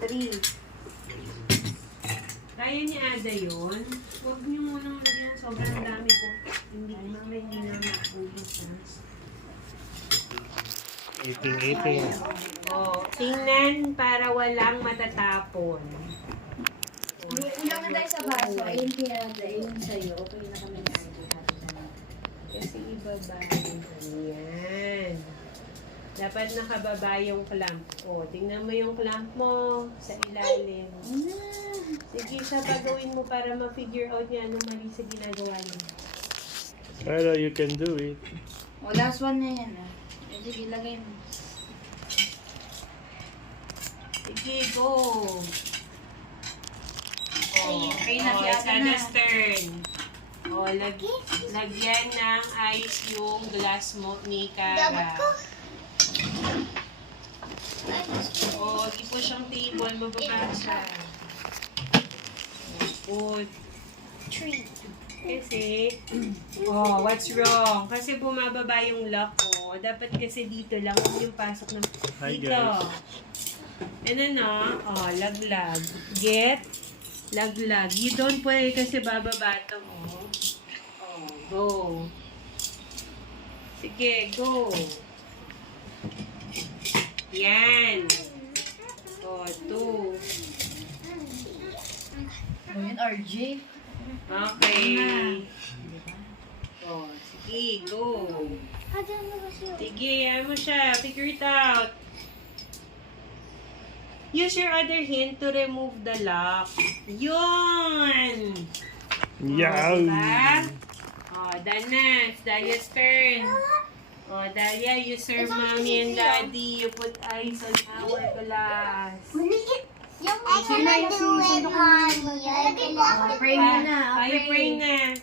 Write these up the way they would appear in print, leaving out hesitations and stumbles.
3. Kaya ni Ada yun. Huwag niyo munang lagyan. Sobrang dami po. Hindi na maulit. Eating. Oh, tingnan para walang matatapon. Ulang na tayo sa baso. Ayun kaya ayun sa'yo. Okay na kami na Kasi ibaba. Yan. Dapat nakababa yung clamp. O, tingnan mo yung clamp mo sa ilalim. Sige, siya pagawin mo para ma-figure out niya ano mali sa ginagawa niya. Pero you can do it. O, last one na yan. Sige, lagay mo. Sige, go! Okay na si Ate na. Sana's turn. O, lagyan ng ice yung glass mo ni Kara. O, ipo siyang table, mababa siya. Put. 3. Kasi, oh, what's wrong? Kasi bumababa yung lock ko. Dapat kasi dito lang yung pasok ng Hi, dito. guys. Ano na? Oh, laglag. Get? Laglag. You don't pwede kasi bababa ito mo. Oh, go. Sige, go. Yan. Oh, 2. O, yun, RJ. Okay. Oh, sige, go. Sige, ano mo siya. Figure it out. Use your other hand to remove the lock. Yun! Yeah. Diba? Oh, done na. It's Dahlia's turn. Oh, Dahlia, you serve mommy and daddy. You put ice on our glass. Sige na, yung sinusunod ko. Pray mo na. Ay, pray na.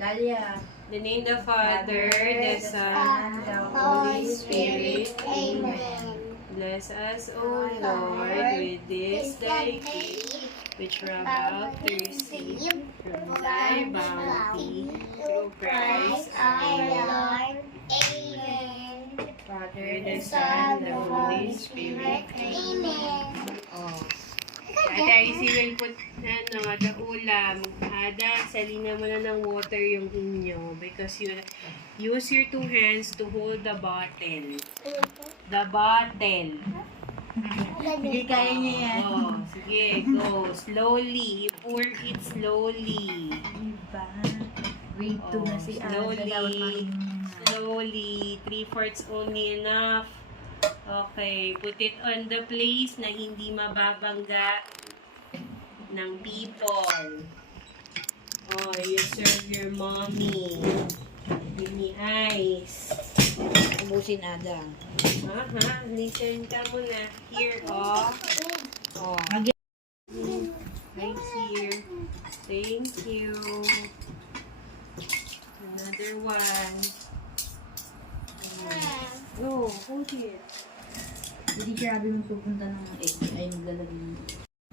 Dalia. The name of the Father, the Son, the Holy Spirit. Amen. Bless us, O Lord, with this thy gift, which we're about to receive from thy bounty, through Christ our Lord. Amen. Father, the Son, the Holy Spirit. Amen. Oh. Ate Icy will put, the ulam. Ada, salina mo na ng water yung inyo because you use your 2 hands to hold the bottle. The bottle. Sige, kaya niya yan. Oh, sige, go. Slowly. Pour it slowly. Diba? Grade 2 na si Ada. Slowly. Slowly. 3/4 only enough. Okay. Put it on the place na hindi mababangga ng people. Oh, you serve your mommy. Give me ice. Ubusin Ada. Aha, listen ka muna. Here, oh. Oh. Ice here. Thank you. Another one. Oh, hold it. Hindi grabe magpupunta ng egg. Ay, maglalagay mo.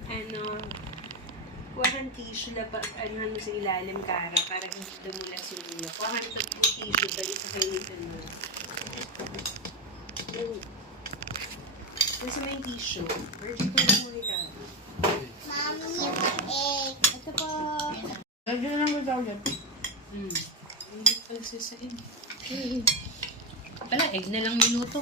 Ano, kuha ng tissue na ano sa ilalim, Kara, para hindi dumulas yung ulo. Kuha ng tissue, balik sa kayo nito na. Gusto mo yung tissue? Virgin ko na mo ikaw. Mami, yung egg. Ito po. Lagyan lang ko daw. Hindi pala sa egg. Pala, egg na lang minuto.